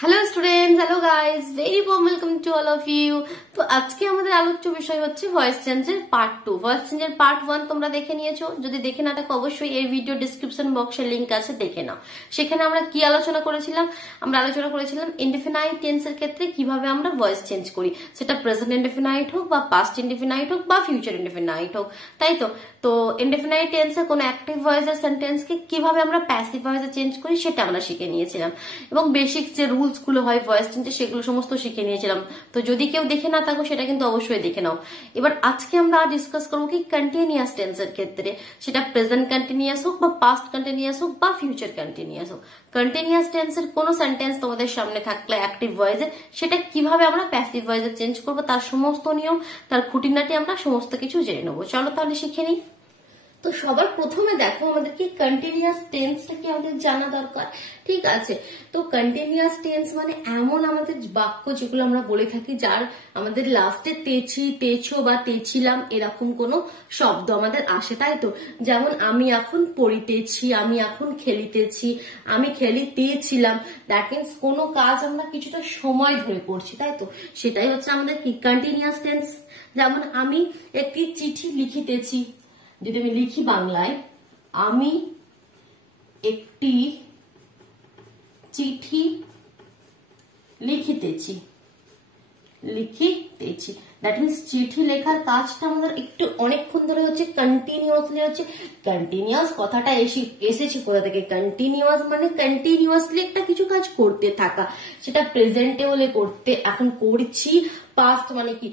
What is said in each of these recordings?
Hello students, hello guys, very warm welcome to all of you. তো আজকে আমাদের আলোচ্য বিষয় হচ্ছে ভয়েস চেঞ্জের পার্ট 2। ভয়েস চেঞ্জের পার্ট 1 তোমরা দেখে নিয়েছো। যদি দেখে না থাকো অবশ্যই এই ভিডিও ডেসক্রিপশন বক্সের লিংক আছে, দেখে নাও। সেখানে আমরা কি আলোচনা করেছিলাম? আমরা আলোচনা করেছিলাম ইনডেফিনাইট টেন্সের ক্ষেত্রে কিভাবে আমরা ভয়েস চেঞ্জ করি, সেটা প্রেজেন্ট ইনডেফিনাইট হোক বা পাস্ট ইনডেফিনাইট হোক বা ফিউচার ইনডেফিনাইট হোক, তাই তো। তো ইনডেফিনাইট টেন্সে কোনো অ্যাক্টিভ ভয়েসের সেন্টেন্সকে কিভাবে আমরা প্যাসিভ ভয়েসে চেঞ্জ করি সেটা আমরা শিখে নিয়েছিলাম, এবং বেসিক যে রুলস গুলো হয় ভয়েস চেঞ্জে সেগুলো সমস্ত শিখে নিয়েছিলাম। তো যদি কেউ দেখে না থাকো সেটা কিন্তু অবশ্যই দেখে নাও। এবার আজকে আমরা ডিসকাস করবো কি কন্টিনিউয়াস টেন্সের ক্ষেত্রে, সেটা প্রেজেন্ট কন্টিনিউয়াস হোক বা পাস্ট কন্টিনিউয়াস হোক বা ফিউচার কন্টিনিউয়াস হোক, কন্টিনিউয়াস টেন্সের কোনো সেন্টেন্স তোমাদের সামনে থাকলে অ্যাক্টিভ ভয়েসে সেটা কিভাবে আমরা প্যাসিভ ভয়েসে চেঞ্জ করবো, তার সমস্ত নিয়ম, তার খুঁটিনাটি আমরা সমস্ত কিছু জেনে নেবো। চলো তাহলে শিখে নিই। তো সবার প্রথমে দেখো আমাদেরকে কন্টিনিউয়াস টেন্সটা কি আমাদের জানা দরকার, ঠিক আছে। তো কন্টিনিউয়াস টেন্স মানে এমন আমাদের বাক্য যেগুলো আমরা বলে থাকি যার আমাদের লাস্টে তেছি, তেছো বা তেছিলাম এরকম কোনো শব্দ আমাদের আসে, তাই তো। যেমন আমি এখন পড়িতেছি, আমি এখন খেলিতেছি, আমি খেলিতেছিলাম। দ্যাট মিনস কোনো কাজ আমরা কিছুটা সময় ধরে করছি, তাই তো। সেটাই হচ্ছে আমাদের কি কন্টিনিউয়াস টেন্স। যেমন আমি একটি চিঠি লিখিতেছি, যদি আমি লিখি বাংলায়, আমি একটি চিঠি লিখিতেছি, দ্যাট মিনস চিঠি লেখার কাজটা আমাদের একটু অনেকক্ষণ ধরে হচ্ছে, কন্টিনিউয়াসলি হচ্ছে। কন্টিনিউয়াস কথাটা এসেছে কোথা থেকে? কন্টিনিউয়াস মানে কন্টিনিউয়াসলি একটা কিছু কাজ করতে থাকা, সেটা প্রেজেন্টে হলে করতে, এখন করছি, পাস্ট মানে কি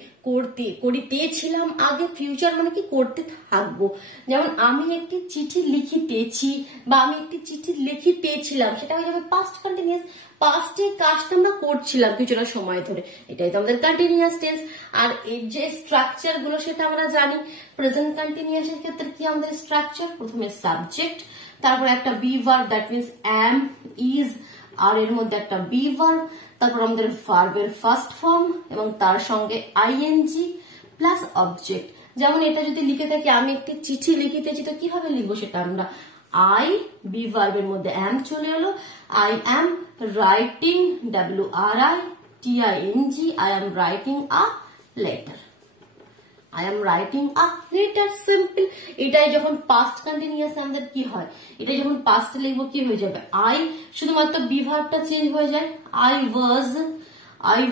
করিতেছিলাম আগে, ফিউচার মানে কি করতে থাকবো। যেমন আমি একটি চিঠি লিখিতেছি বা আমি একটি চিঠি লিখিতেছিলাম, সেটা হয়ে যাবে পাস্ট কন্টিনিউয়াস। পাস্টে কাজটা আমরা করছিলাম কিছুটা সময় ধরে, এটাই তো আমাদের কন্টিনিউয়াস টেন্স। আর এই যে স্ট্রাকচার গুলো সেটা আমরা জানি। প্রেজেন্ট কন্টিনিউয়াস এর ক্ষেত্রে কি আমাদের স্ট্রাকচার? প্রথমে সাবজেক্ট, তারপরে একটা be verb, that means am, is, are এর মধ্যে একটা বি ভার্ব, তারপর আমাদের ভার্বের ফার্স্ট ফর্ম এবং তার সঙ্গে আইএনজি প্লাস অবজেক্ট। যেমন এটা যদি লিখে থাকি আমি একটি চিঠি লিখিতেছি, তো কিভাবে লিখবো সেটা আমরা, আই, বি ভার্বের মধ্যে অ্যাম চলে এলো, I am writing, WRITING, I am writing a letter, I am writing a letter, simple। এটাই যখন পাস্ট কন্টিনিউয়াস আমাদের কি হয়, এটা যখন পাস্টে লিখবো কি হয়ে যাবে, আই, শুধুমাত্র বি ভার্বটা চেঞ্জ হয়ে যায়, I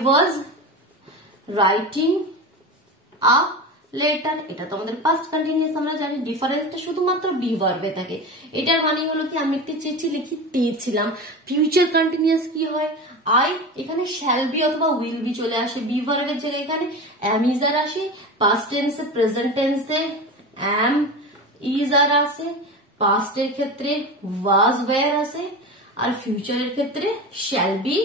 was writing a letter. এটা তো আমাদের পাস্ট কন্টিনিউয়াস, আমরা জানি। ডিফারেন্সটা শুধুমাত্র বি ভার্বে থাকে। এটার মানে হলো কি আমি একটি চিঠি লিখিতেছিলাম। ফিউচার কন্টিনিউয়াস কি হয়, আই, এখানে শ্যাল বি অথবা উইল বি চলে আসে, বি ভার্বের জায়গায় এখানে অ্যাম ইজ আর আসে, পাস্ট টেন্সে প্রেজেন্ট টেন্সে অ্যাম ইজ আর আসে, পাস্টের ক্ষেত্রে ওয়াজ ওয়্যার আসে, আর ফিউচারের ক্ষেত্রে শ্যাল বি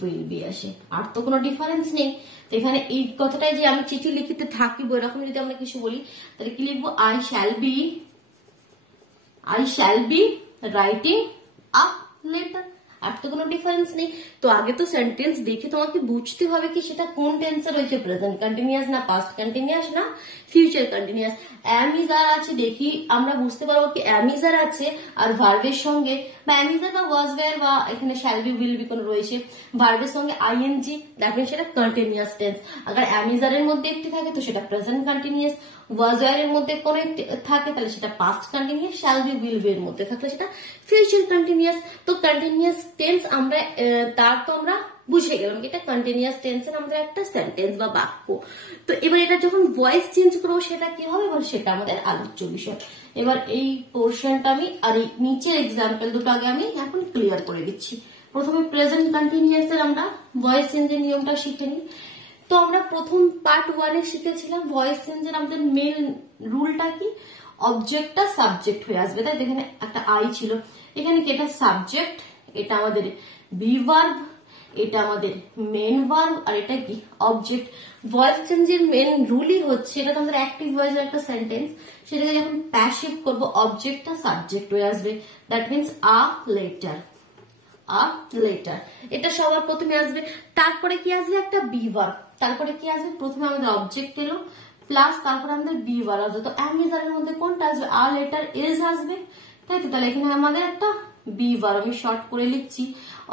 উইল বি আসে। আর তো কোনো ডিফারেন্স নেই। এখানে এই কথাটাই যে আমি চিঠি লিখিতে থাকিব, এরকম যদি আমরা কিছু বলি তাহলে কি লিখবো, I shall be writing a letter. আর তো কোনো ডিফারেন্স নেই। তো আগে তো সেন্টেন্স দেখে তোমাকে বুঝতে হবে কি সেটা কোন টেন্সে রয়েছে, প্রেজেন্ট কন্টিনিউয়াস না পাস্ট কন্টিনিউয়াস না ফিউচার কন্টিনিউয়াস। অ্যাম ইজ আর আছে, দেখি আমরা বুঝতে পারবো কি অ্যাম ইজ আর আছে আর ভার্বের সঙ্গে, বা অ্যাম ইজ আর বা ওয়াজ ওয়্যার বা এখানে শ্যাল বি উইল বি কোনো রয়েছে, ভার্বের সঙ্গে আইএনজি, দ্যাট মিনস সেটা কন্টিনিউয়াস টেন্স। আবার অ্যাম ইজ আর এর মধ্যে একটি থাকে তো সেটা প্রেজেন্ট কন্টিনিউয়াস, ওয়াজ ওয়্যার এর মধ্যে কোনো একটি থাকে তাহলে সেটা past continuous, shall be will B এর মধ্যে থাকলে সেটা ফিউচার কন্টিনিউয়াস। তো কন্টিনিউয়াস টেন্স আমরা তার তো আমরা বুঝে গেলাম এটা কন্টিনিউয়াস টেন্সের আমাদের একটা সেন্টেন্স বা বাক্য। তো এবার এটা যখন ভয়েস চেঞ্জ করবো সেটা কি হবে, এবার সেটা আমাদের আলোচ্য বিষয়। এবার এই পোর্শনটা আমি আর এই নিচের এক্সাম্পল দুটো আগে আমি এখন ক্লিয়ার করে দিচ্ছি। প্রথমে প্রেজেন্ট কন্টিনিউয়াস এর আমরা ভয়েস চেঞ্জের নিয়মটা শিখে নিই। তো আমরা প্রথম পার্ট 1 এ শিখেছিলাম ভয়েস চেঞ্জের আমাদের মেন রুলটা কি, অবজেক্টটা সাবজেক্ট হয়ে আসবে, তাই এখানে একটা আই ছিল, এখানে কি এটা সাবজেক্ট, এটা আমাদের বি ভার্ব, এটা আমাদের মেন ভার্ব, আর এটা কি অবজেক্ট। ভয়েস চেঞ্জের মেন রুলই হচ্ছে, এটা তো আমাদের অ্যাক্টিভ ভয়েসের একটা সেন্টেন্স, সেটাকে যখন প্যাসিভ করবো অবজেক্টটা সাবজেক্ট হয়ে আসবে, দ্যাট মিনস আ লেটার, এটা সবার প্রথমে আসবে। তারপরে কি আসবে, একটা বি ভার্ব, তারপরে কি আসবে, প্রথমে আমাদের অবজেক্ট এলো প্লাস তারপরে আমাদের বি ভার্ব আসবে। তো অ্যাম ইজ আর এর মধ্যে কোনটা আসবে, আ লেটার ইজ আসবে, তাই তো। তাহলে এখানে আমাদের একটা বি ভার্ব, আমি শর্ট করে লিখছি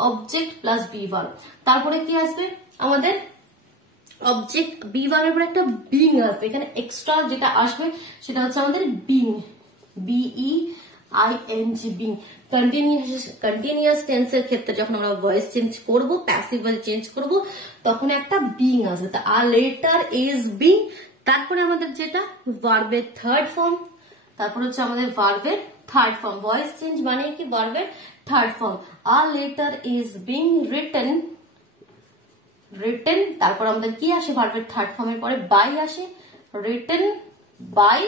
অবজেক্ট প্লাস বি ভার্ব। তারপরে কি আসবে আমাদের অবজেক্ট বি ভার্বের পরে একটা বিং আসবে, এখানে এক্সট্রা যেটা আসবে সেটা হচ্ছে আমাদের being, B E I N G, being. Continuous টেন্সের ক্ষেত্রে যখন আমরা ভয়েস চেঞ্জ করব, প্যাসিভ ভয়েস চেঞ্জ করব, তখন একটা বিং আসবে। তা আর লেটার ইজ বিং, তারপরে আমাদের যেটা ভার্বের থার্ড ফর্ম, তারপর হচ্ছে আমাদের ভার্বের থার্ড ফর্ম। ভয়েস চেঞ্জ মানে কি ভার্বের থার্ড ফর্ম। আর letter is being written, written, তারপর আমাদের কি আসে ভার্বের থার্ড ফর্মের পরে বাই আসে, রিটেন বাই,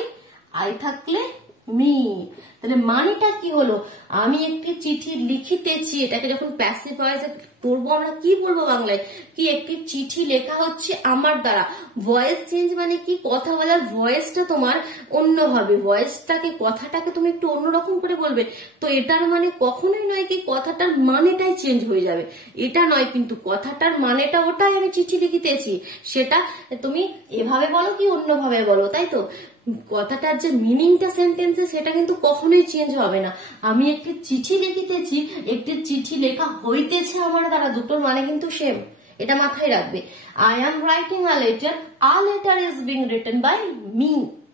আই থাকলে মি। তাহলে মানেটা কি হলো, আমি একটি চিঠি লিখিতেছি, এটাকে যখন প্যাসিভ ভয়েসে করবো আমরা কি বলবো বাংলায়, কি একটি চিঠি লেখা হচ্ছে আমার দ্বারা। ভয়েস চেঞ্জ মানে কি, কথা বলার ভয়েসটা তোমার অন্যভাবে, ভয়েসটাকে কথাটাকে তুমি একটু অন্যরকম করে বলবে। তো এটার মানে কখনোই নয় কি কথাটার মানেটাই চেঞ্জ হয়ে যাবে, এটা নয়, কিন্তু কথাটার মানেটা ওটাই, আমি চিঠি লিখিতেছি, সেটা তুমি এভাবে বলো কি অন্যভাবে বলো, তাই তো। কথাটার যে মিনিংটা সেন্টেন্সে সেটা কিন্তু কখনোই চেঞ্জ হবে না। আমি একটি চিঠি লিখিতেছি, একটি চিঠি লেখা হইতেছে আমার দ্বারা, দুটোর মানে কিন্তু সেম, এটা মাথায় রাখবে। I am writing a letter is being written by me.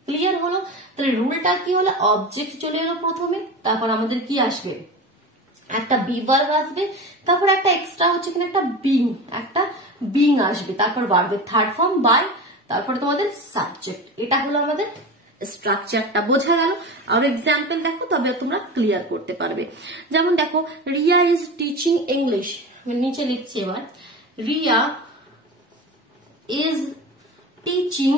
Clear হলো? তাহলে রুলটা কি হলো, অবজেক্ট চলে এলো প্রথমে, তারপর আমাদের কি আসবে একটা বি ভার্ব আসবে, তারপর একটা এক্সট্রা হচ্ছে কিনা একটা বিং আসবে, তারপর ভার্বের থার্ড ফর্ম বাই, তারপরে তোমাদের সাবজেক্ট। এটা হলো আমাদের স্ট্রাকচারটা, বোঝা গেল? আর এক্সাম্পল দেখো, তবে তোমরা ক্লিয়ার করতে পারবে। যেমন দেখো, রিয়া ইজ টিচিং ইংলিশ, নিচে লিখছি এবার, রিয়া ইজ টিচিং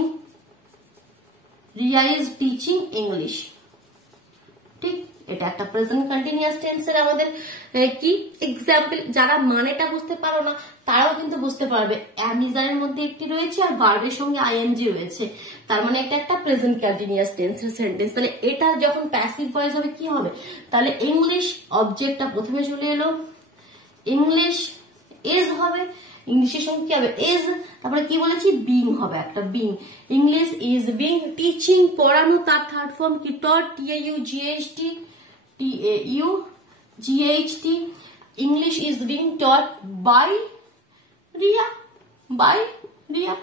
ইংলিশ। ঠিক, এটা একটা প্রেজেন্ট কন্টিনিউয়াস টেন্সের আমাদের কি এক্সাম্পল। যারা মানেটা বুঝতে পারো না তারাও কিন্তু বুঝতে পারবে, অ্যামিজারের মধ্যে একটি রয়েছে আর ভার্বের সঙ্গে আইএনজি রয়েছে, তার মানে এটা একটা প্রেজেন্ট কন্টিনিউয়াস টেন্সের সেন্টেন্স। তাহলে এটা যখন প্যাসিভ ভয়েস হবে কি হবে, তাহলে ইংলিশ অবজেক্টটা প্রথমে চলে এলো, ইংলিশ ইজ হবে, ইংলিশের সঙ্গে কি হবে ইজ, তারপরে কি বলেছি বিং হবে, একটা being, English is being teaching, পড়ানো, তার থার্ড ফর্ম কি taught, T A U G H T, English is being taught by Riya,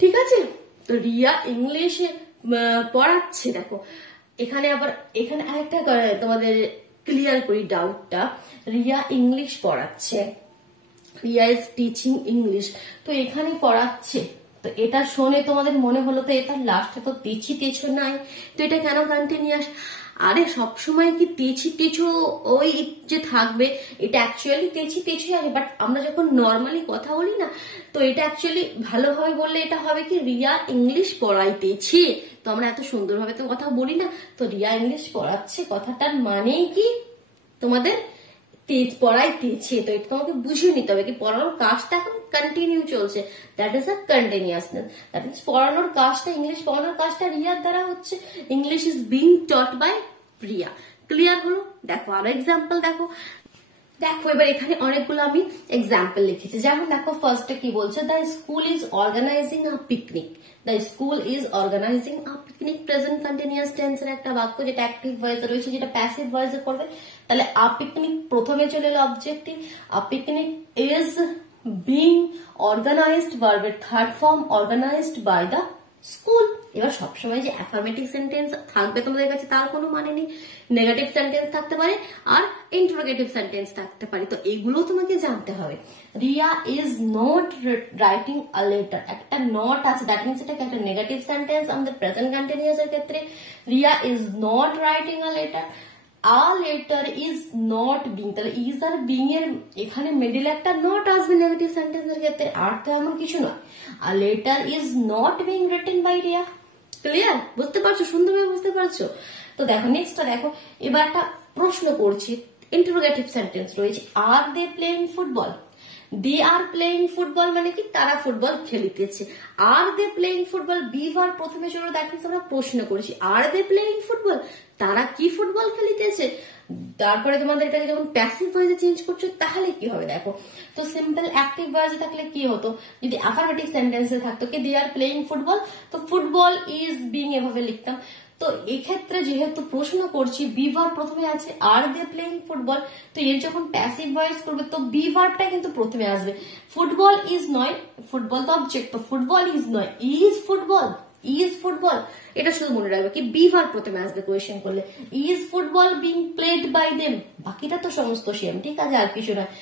ঠিক আছে। তো রিয়া ইংলিশে পড়াচ্ছে। দেখো এখানে আরেকটা তোমাদের ক্লিয়ার করি ডাউটটা, রিয়া ইংলিশ পড়াচ্ছে, রিয়া ইজ টিচিং ইংলিশ, তো এখানে পড়াচ্ছে, তো এটা শুনে তোমাদের মনে হলো তো এটা লাস্টে তো তেছি নাই, তো এটা কেন কন্টিনিউয়াস? আরে সবসময় কি তেছি ওই যে থাকবে, এটা অ্যাকচুয়ালি তেছি আছে, বাট আমরা যখন নর্মালি কথা বলি না, তো এটা অ্যাকচুয়ালি ভালোভাবে বললে এটা হবে কি রিয়া ইংলিশ পড়াইতেছে, তো আমরা এত সুন্দরভাবে তো কথা বলি না, তো রিয়া ইংলিশ পড়াচ্ছে কথাটার মানেই কি তোমাদের পড়াইতেছে, তো এটা তোমাকে বুঝিয়ে নিতে হবে কি পড়ানোর কাজটা এখন কন্টিনিউ চলছে, that is a continuousness, that is পড়ানোর কাজটা, ইংলিশ পড়ানোর কাজটা রিয়ার দ্বারা হচ্ছে, English is being taught by Priya. Clear হলো? দেখো আরো এক্সাম্পল দেখো, এবার এখানে অনেকগুলো আমি এক্সাম্পল লিখেছি। যেমন দেখো ফার্স্টে কি বলছে, the school is organising a picnic, the school is organising a picnic, present continuous টেন্সের একটা বাক্য, যেটা অ্যাক্টিভ ভয়েসে রয়েছে, যেটা প্যাসিভ ভয়েসে করবে। তাহলে আ পিকনিক প্রথমে চলে এলো objective, a picnic is being organised, ভার্বের third form organised by the school. এবার সবসময় যে অ্যাফার্মেটিভ সেন্টেন্স থাকবে তোমাদের কাছে তার কোনো মানে নেই, নেগেটিভ সেন্টেন্স থাকতে পারে আর ইন্টারোগেটিভ সেন্টেন্স থাকতে পারে, তো এগুলো তোমাকে জানতে হবে। Riya is not writing a letter, একটা নট আছে, দ্যাট মিনস এটা একটা নেগেটিভ সেন্টেন্স আমাদের প্রেজেন্ট কন্টিনিউয়াস এর ক্ষেত্রে। Riya is not writing a letter, a letter is not being, তাহলে ইজ আর বিং এর এখানে মিডিলে একটা নট আসবে নেগেটিভ সেন্টেন্সের ক্ষেত্রে, আর তো এমন কিছু নয়। A letter is not being written by Riya. Clear? বুঝতে পারছো? সুন্দরভাবে বুঝতে পারছো? তো দেখো নেক্সটটা দেখো, এবার একটা প্রশ্ন করছি, ইন্টারোগেটিভ সেন্টেন্স রয়েছে, are they playing football, they are playing football মানে কি তারা ফুটবল খেলিতেছে, are they playing football be verb প্রথমে চলো, দেখো আমরা প্রশ্ন করেছি, আর দে প্লেইং ফুটবল, তারা কি ফুটবল খেলিতেছে। তারপরে তোমাদের এটাকে যখন প্যাসিভ ভয়েসে চেঞ্জ করছো তাহলে কি হবে দেখো, তো সিম্পল অ্যাক্টিভ ভয়েসে থাকলে কি হতো, যদি অ্যাফার্মেটিভ সেন্টেন্সে থাকতো কি দে আর প্লেইং ফুটবল, তো ফুটবল ইজ বিং এভাবে লিখতাম, তো এক্ষেত্রে যেহেতু প্রশ্ন করছি বি ভার্ব প্রথমে আছে, আর দে প্লেইং ফুটবল, তো এর যখন প্যাসিভ ভয়েস করবে তো বি ভার্বটা কিন্তু প্রথমে আসবে। ফুটবল ইজ নয়, ফুটবল তো অবজেক্ট, তো ফুটবল ইজ নয়, ইজ ফুটবল, ইজ ফুটবল, এটা শুধু মনে রাখবে কি বি ভার্ব প্রথমে আসবে কোয়েশ্চেন করলে। Is football being played by them, বাকিটা তো সমস্ত সেম, ঠিক আছে, আর কিছু নয়।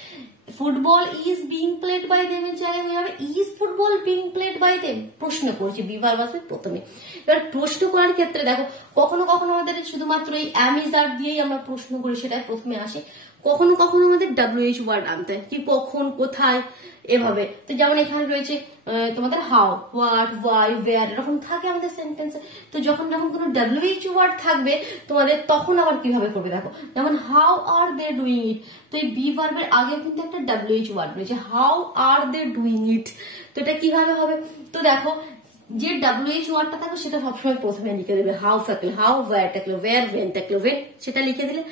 Football is being played by them এর জায়গায় হয়ে যাবে is football being played by them. প্রশ্ন করছি বি ভার্ব আসবে প্রথমে। এবার প্রশ্ন করার ক্ষেত্রে দেখো কখনো কখনো আমাদের শুধুমাত্র এই অ্যাম ইজ আর দিয়েই আমরা প্রশ্ন করি, সেটা প্রথমে আসে। কখনো কখনো আমাদের WH ওয়ার্ড আনতে হয়, কি কখন, কোথায়, এভাবে। তো যেমন এখানে রয়েছে তোমাদের হাউ, হোয়াট, ওয়াই, ওয়্যার, এরকম থাকে আমাদের সেন্টেন্সে। তো যখন যখন কোনো WH ওয়ার্ড থাকবে তোমাদের, তখন আবার কিভাবে করবে দেখো, যেমন how are they doing it, তো এই বি ভার্বের আগে কিন্তু একটা WH ওয়ার্ড রয়েছে, how are they doing it, তো এটা কিভাবে হবে? তো দেখো যে WH ওয়ার্ডটা থাকবে সেটা সবসময় প্রথমে লিখে দেবে, হাউ থাকলে হাউ, ওয়্যার থাকলে ওয়্যার, ওয়েন থাকলে ওয়েন, সেটা লিখে দিলে।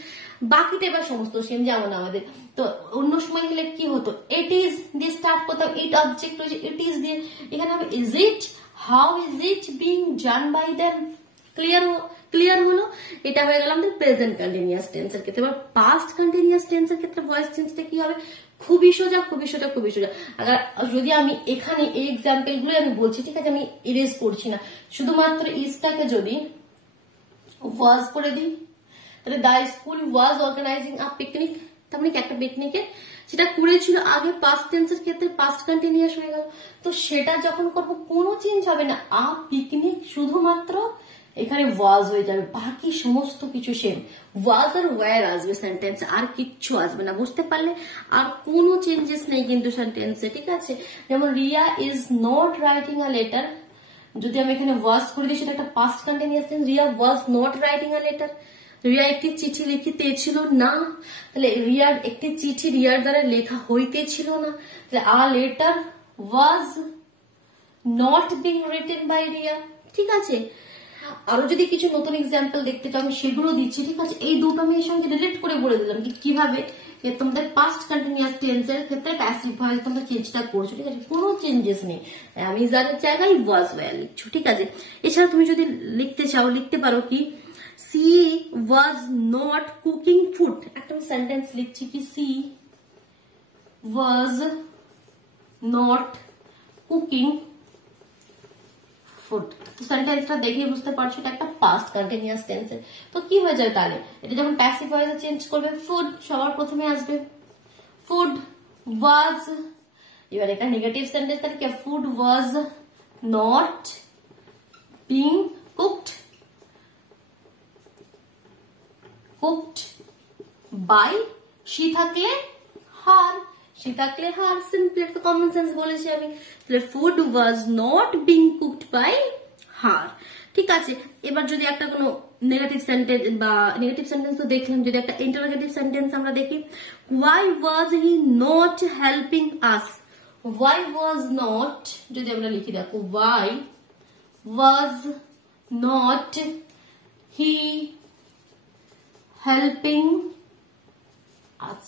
বাকিটা এবার সমস্ত সেম, যেমন আমাদের তো অন্য সময় হলে কি হতো, ইট ইজ দিয়ে স্টার্ট করতাম, ইট অবজেক্ট রয়েছে ইট ইজ দিয়ে, এখানে হবে is it, how is it being done by them. Clear clear হলো? এটা হয়ে গেল আমাদের প্রেজেন্ট কন্টিনিউয়াস টেন্সের ক্ষেত্রে। এবার পাস্ট কন্টিনিউয়াস টেন্সের ক্ষেত্রে ভয়েস চেঞ্জটা কি হবে, খুবই সোজা, খুবই সোজা, খুবই সোজা। যদি আমি এখানে এই এক্সাম্পল গুলো আমি বলছি, ঠিক আছে, আমি ইরেজ করছি না, শুধুমাত্র ইজটাকে যদি ওয়াজ করে দিই, তাহলে the school was organising a picnic, তার মানে একটা পিকনিকে সেটা করেছিল আগে, পাস্ট টেন্সের ক্ষেত্রে পাস্ট কন্টিনিউয়াস হয়ে গেল। তো সেটা যখন করব কোনো চেঞ্জ হবে না, আ পিকনিক শুধুমাত্র এখানে ওয়াজ হয়ে যাবে, বাকি সমস্ত কিছু সেম। ওয়াজ আর ওয়্যার আসবে সেন্টেন্স, আর কিচ্ছু আসবে না, বুঝতে পারলে? আর কোনো চেঞ্জেস নেই কিন্তু সেন্টেন্সে, ঠিক আছে। যেমন Riya is not writing a letter, যদি আমি এখানে ওয়াজ করে দিই সেটা একটা past continuous tense, Riya was not writing a letter, Riya একটি চিঠি লিখিতেছিল না, তাহলে রিয়ার একটি চিঠি রিয়ার দ্বারা লেখা হইতেছিল না, তাহলে a letter was not being written by Riya, ঠিক আছে। আরো যদি কিছু নতুন এক্সাম্পল দেখতে চাও আমি সেগুলো দিচ্ছি, ঠিক আছে। এই দুটো আমি এর সঙ্গে রিলেট করে বলে দিলাম কিভাবে তোমাদের পাস্ট কন্টিনিউয়াস টেন্সের ক্ষেত্রে প্যাসিভ ভয়েস তোমরা চেঞ্জটা করছো, ঠিক আছে, কোনো চেঞ্জেস নেই, আমি যার জায়গায় ওয়াজ ওয়্যার লিখছো, ঠিক আছে। এছাড়া তুমি যদি লিখতে চাও লিখতে পারো কি C was not cooking food, একটা আমি সেন্টেন্স লিখছি কি C was not cooking food, তো সেন্টেন্সটা দেখে বুঝতে পারছো এটা একটা পাস্ট কন্টিনিউয়াস টেন্সের। তো কি হয়ে যায় তাহলে, এটা যখন প্যাসিভ ভয়েসে চেঞ্জ করবে ফুড সবার প্রথমে আসবে, ফুড ওয়াজ, এবার এটা নেগেটিভ সেন্টেন্স, তাহলে কি food was not being cooked, cooked by, she থাকলে হার, শি থাকলে হার, সিম্পলি একটা কমন সেন্স বলেছি আমি, তাহলে food was not being cooked by her, ঠিক আছে। এবার যদি একটা কোনো নেগেটিভ সেন্টেন্স বা নেগেটিভ সেন্টেন্স তো দেখলাম, যদি একটা ইন্টারোগেটিভ সেন্টেন্স আমরা দেখি, why was he not helping us, why was not, যদি আমরা লিখি দেখো why was not he helping us,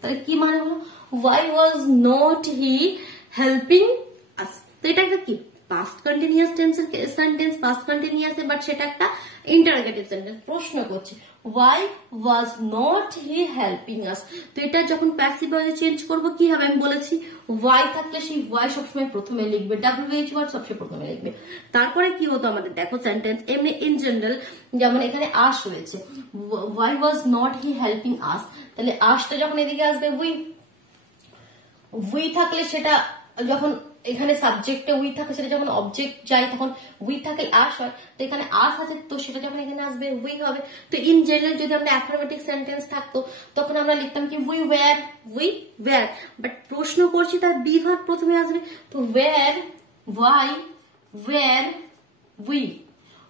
তাহলে কি মানে হলো Y was not he helping আস, তো এটা একটা কি পাস্ট কন্টিনিউয়াস টেন্সের সেন্টেন্স, পাস্ট কন্টিনিউয়াস, বাট সেটা একটা ইন্টারোগেটিভ সেন্টেন্স, প্রশ্ন করছে Y was not he helping আস। তো এটা যখন প্যাসিভ ভয়েসে চেঞ্জ করবো কি হবে, আমি বলেছি ওয়াই থাকলে সেই ওয়াই সবসময় প্রথমে লিখবে, WH ওয়ার্ড সবসময় প্রথমে লিখবে। তারপরে কি হতো আমাদের দেখো সেন্টেন্স এমনি ইন জেনারেল, যেমন এখানে আস রয়েছে, Y was not he helping us, তাহলে আসটা যখন এদিকে আসবে উই থাকলে সেটা যখন এখানে সাবজেক্টে উই থাকে, সেটা যখন অবজেক্ট যায় তখন উই থাকলে আস হয়, তো এখানে আস আছে তো সেটা যখন এখানে আসবে উই হবে। তো ইন জেনারেল যদি আমরা অ্যাফার্মেটিভ সেন্টেন্স থাকতো তখন আমরা লিখতাম কি উই ওয়্যার, বাট প্রশ্ন করছি তার বি ভার্ব প্রথমে আসবে, তো were, why, were, we,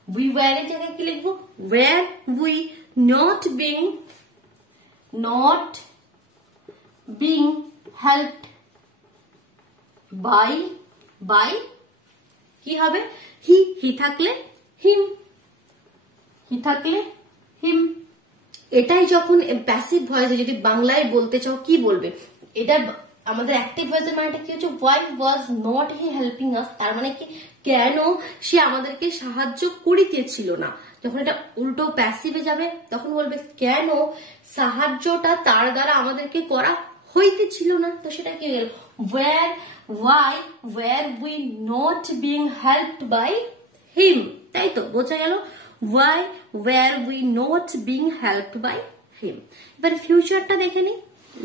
we were এর জায়গায় কি লিখবো, were we not being helped by কি হবে হি থাকলে হিম, হি থাকলে হিম। এটাই যখন প্যাসিভ ভয়েসে যদি বাংলায় বলতে চাও কি বলবে, এটা আমাদের অ্যাক্টিভ ভয়েসের মানেটা কি হচ্ছে, Y was not he helping আস, তার মানে কি কেন সে আমাদেরকে সাহায্য করিতেছিল না, যখন এটা উল্টো প্যাসিভে যাবে তখন বলবে কেন সাহায্যটা তার দ্বারা আমাদেরকে করা হইতেছিল না, তো সেটা কি গেল why were we not being helped by him, তাই তো বোঝা গেল why were we not being helped by him। এবার ফিউচারটা দেখে নি,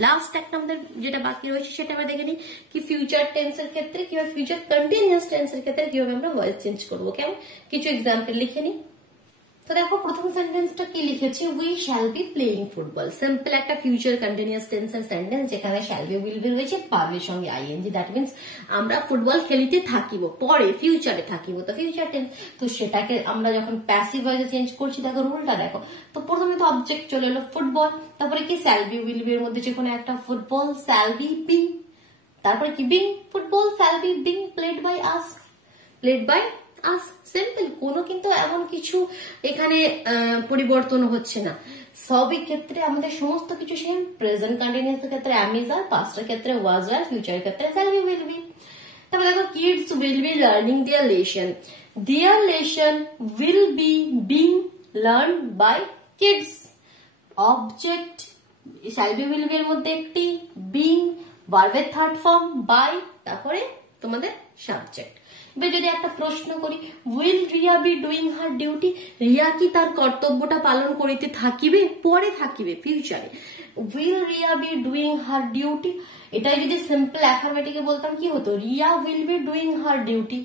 লাস্ট একটা আমাদের যেটা বাকি রয়েছে সেটা আমরা দেখে নিই কি ফিউচার টেন্সের ক্ষেত্রে কিংবা ফিউচার কন্টিনিউয়াস টেন্সের ক্ষেত্রে কিভাবে আমরা ভয়েস চেঞ্জ করবো। কেমন কিছু এক্সাম্পল লিখে নিই। তো দেখো প্রথম সেন্টেন্সটা কি লিখেছি, we shall be playing football. Simple একটা ফিউচার কন্টিনিউয়াস টেন্সের সেন্টেন্স যেখানে শ্যাল বি উইল বি রয়েছে পারবের সঙ্গে আইএনজি, দ্যাট মিন্স আমরা ফুটবল খেলিতে থাকিব, পরে ফিউচারে থাকিব, তো ফিউচার টেন্স। তো সেটাকে আমরা যখন প্যাসিভ ভয়েসে চেঞ্জ করছি দেখো রুলটা দেখো, তো প্রথমে তো অবজেক্ট চলে এলো ফুটবল, তারপরে কি শ্যাল বি উইল বি এর মধ্যে যে কোনো একটা ফুটবল শ্যাল বি বিং, তারপরে কি being football shall be being played by us, played by us. Simple, কোনো কিন্তু এমন কিছু এখানে পরিবর্তন হচ্ছে না, সবই ক্ষেত্রে আমাদের সমস্ত কিছু সেম। প্রেজেন্ট কন্টিনিউয়াস এর ক্ষেত্রে am is are, পাস্টের ক্ষেত্রে was were, ফিউচারের ক্ষেত্রে shall be will be। তারপরে দেখো kids will be learning their lesson, their lesson will be being learned by kids। Object shall be will be এর মধ্যে একটি, being ভার্বের থার্ড ফর্ম, by, তারপরে তোমাদের সাবজেক্ট। এবার যদি একটা প্রশ্ন করি, will Riya be doing her duty, Riya কি তার কর্তব্যটা পালন করিতে থাকিবে, পরে থাকিবে ফিউচারে। Will Riya be doing her duty, এটাই যদি সিম্পল অ্যাফার্মেটিভে বলতাম কি হতো, Riya will be doing her duty,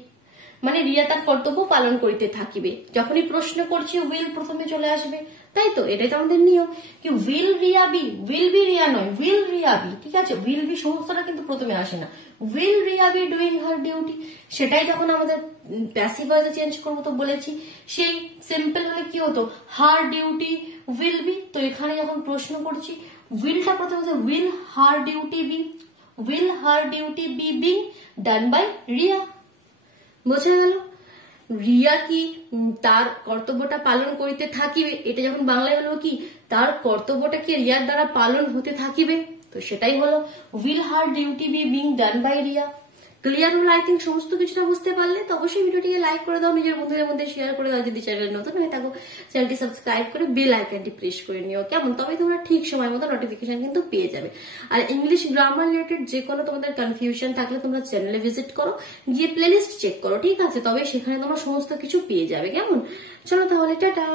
মানে রিয়া তার কর্তব্য পালন করিতে থাকিবে। যখনই প্রশ্ন করছি উইল প্রথমে চলে আসবে, তাই তো এটাই তো আমাদের নিয়ম কি will Riya be, will be Riya নয়, উইল রিয়া বি, ঠিক আছে, উইল বি সমস্তটা কিন্তু প্রথমে আসে না, will Riya be doing her duty, সেটাই যখন আমাদের প্যাসিভ ভয়েসে চেঞ্জ করবো তো বলেছি সেই সিম্পল হলে কি হতো হার ডিউটি উইল বি, তো এখানে যখন প্রশ্ন করছি উইলটা প্রথমে will her duty be, will her duty be being done by Riya. বোঝা গেল রিয়া কি তার কর্তব্যটা পালন করিতে থাকিবে, এটা যখন বাংলায় বলবো কি তার কর্তব্যটা কি রিয়ার দ্বারা পালন হতে থাকিবে, তো সেটাই হলো will her duty be being done by Riya. Clear হলো আই থিঙ্ক, সমস্ত কিছুটা বুঝতে পারলে তো অবশ্যই ভিডিওটিকে লাইক করে দাও, নিজের বন্ধুদের মধ্যে শেয়ার করে দাও, যদি চ্যানেল নতুন হয়ে থাকো চ্যানেলটি সাবস্ক্রাইব করে বেল আইকনটি প্রেস করে নিও, কেমন, তবে তোমরা ঠিক সময় মতো নোটিফিকেশন কিন্তু পেয়ে যাবে। আর ইংলিশ গ্রামার রিলেটেড যে কোনো তোমাদের কনফিউশন থাকলে তোমরা চ্যানেলে ভিজিট করো, গিয়ে প্লেলিস্ট চেক করো, ঠিক আছে, তবে সেখানে তোমরা সমস্ত কিছু পেয়ে যাবে, কেমন। চলো তাহলে টাটা।